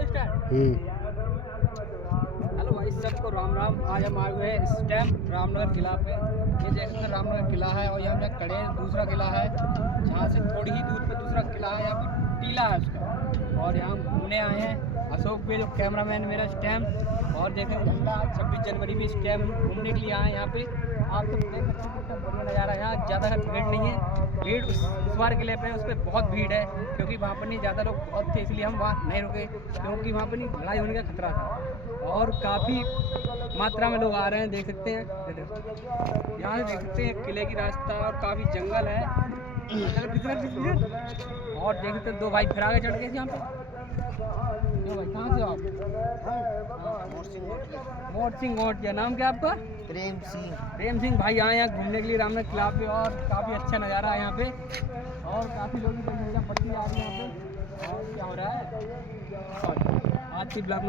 Hello भाई सबको राम राम। आज हम आए हुए हैं इस टाइम रामनगर किला पे। ये देखते हैं रामनगर किला है और यहाँ पे खड़े हैं दूसरा किला है, जहाँ से थोड़ी ही दूर पे दूसरा किला है, यहाँ पे टीला है उसका। और यहाँ घूमने आए हैं अशोक पे, जो कैमरामैन मेरा इस टाइम। और देखें झंडा 26 जनवरी भी इस टाइम घूमने के लिए आए हैं यहाँ पे। आप सब देख सकते हैं कितना बढ़िया नज़ारा है। यहाँ ज़्यादा भीड़ नहीं है, भीड़ इस बार किले पे उस पर बहुत भीड़ है, क्योंकि वहाँ पर नहीं ज़्यादा लोग बहुत थे, इसलिए हम वहाँ नहीं रुके, क्योंकि वहाँ पर नहीं लड़ाई होने का खतरा था। और काफ़ी मात्रा में लोग आ रहे हैं, देख सकते हैं। यहाँ से देख सकते हैं किले की रास्ता और काफ़ी जंगल है। और देख सकते हैं दो भाई फिर आगे चढ़ गए यहाँ पे। क्यों भाई, कहाँ से हो आप? मोट सिंह गोटिया। नाम क्या आपका? प्रेम सिंह भाई आए हैं घूमने के लिए रामनगर किला पे, और काफ़ी अच्छा नज़ारा है यहाँ पे। और काफ़ी लोगों की संख्या बढ़ती आ रही है यहाँ पे। और क्या हो रहा है आज की ब्लॉग में